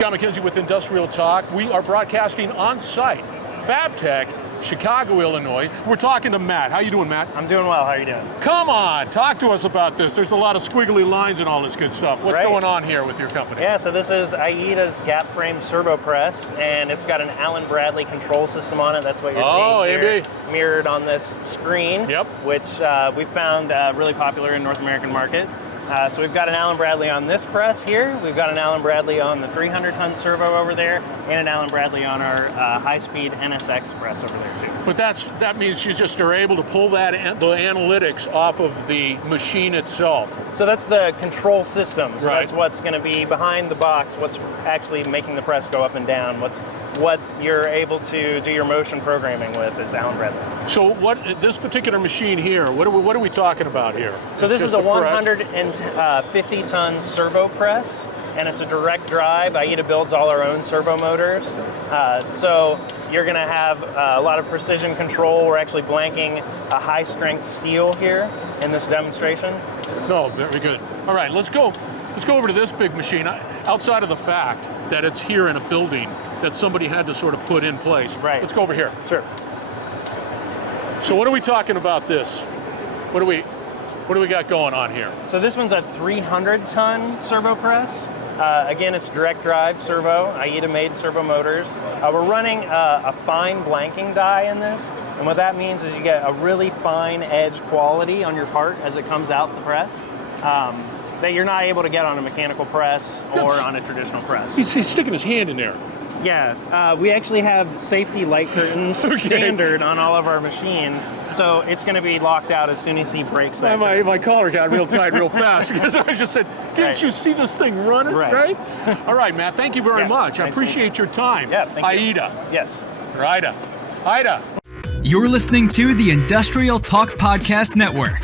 John McKenzie with Industrial Talk. We are broadcasting on site, FABTECH, Chicago, Illinois. We're talking to Matt. How you doing, Matt? I'm doing well. How are you doing? Come on, talk to us about this. There's a lot of squiggly lines and all this good stuff. What's going on here with your company? Yeah, so this is Aida's gap frame servo press, and it's got an Allen Bradley control system on it. That's what you're seeing here, mirrored on this screen, which we found really popular in North American market. So we've got an Allen Bradley on this press here. We've got an Allen Bradley on the 300-ton servo over there, and an Allen Bradley on our high-speed NSX press over there too. But that means you just are able to pull the analytics off of the machine itself. So that's the control system. So that's what's going to be behind the box. What's actually making the press go up and down. What you're able to do your motion programming with is Allen Bradley. So this particular machine here, what are we talking about here? So this is a 150-ton servo press, and it's a direct drive. Aida builds all our own servo motors. So you're going to have a lot of precision control. We're actually blanking a high-strength steel here in this demonstration. No, very good. All right, let's go over to this big machine. Outside of the fact that it's here in a building that somebody had to sort of put in place. Right. Let's go over here. Sure. So what are we talking about this? What do we got going on here? So this one's a 300-ton servo press. Again, it's direct drive servo, Aida made servo motors. We're running a fine blanking die in this, and what that means is you get a really fine edge quality on your part as it comes out the press that you're not able to get on a mechanical press or on a traditional press. He's sticking his hand in there. Yeah, we actually have safety light curtains standard on all of our machines, so it's going to be locked out as soon as he breaks that. My collar got real tight real fast because I just said, "Didn't you see this thing running?" Right? All right, Matt. Thank you very much. I appreciate your time. Yeah, thank you. Aida. Yes. Or Aida. Aida. You're listening to the Industrial Talk Podcast Network.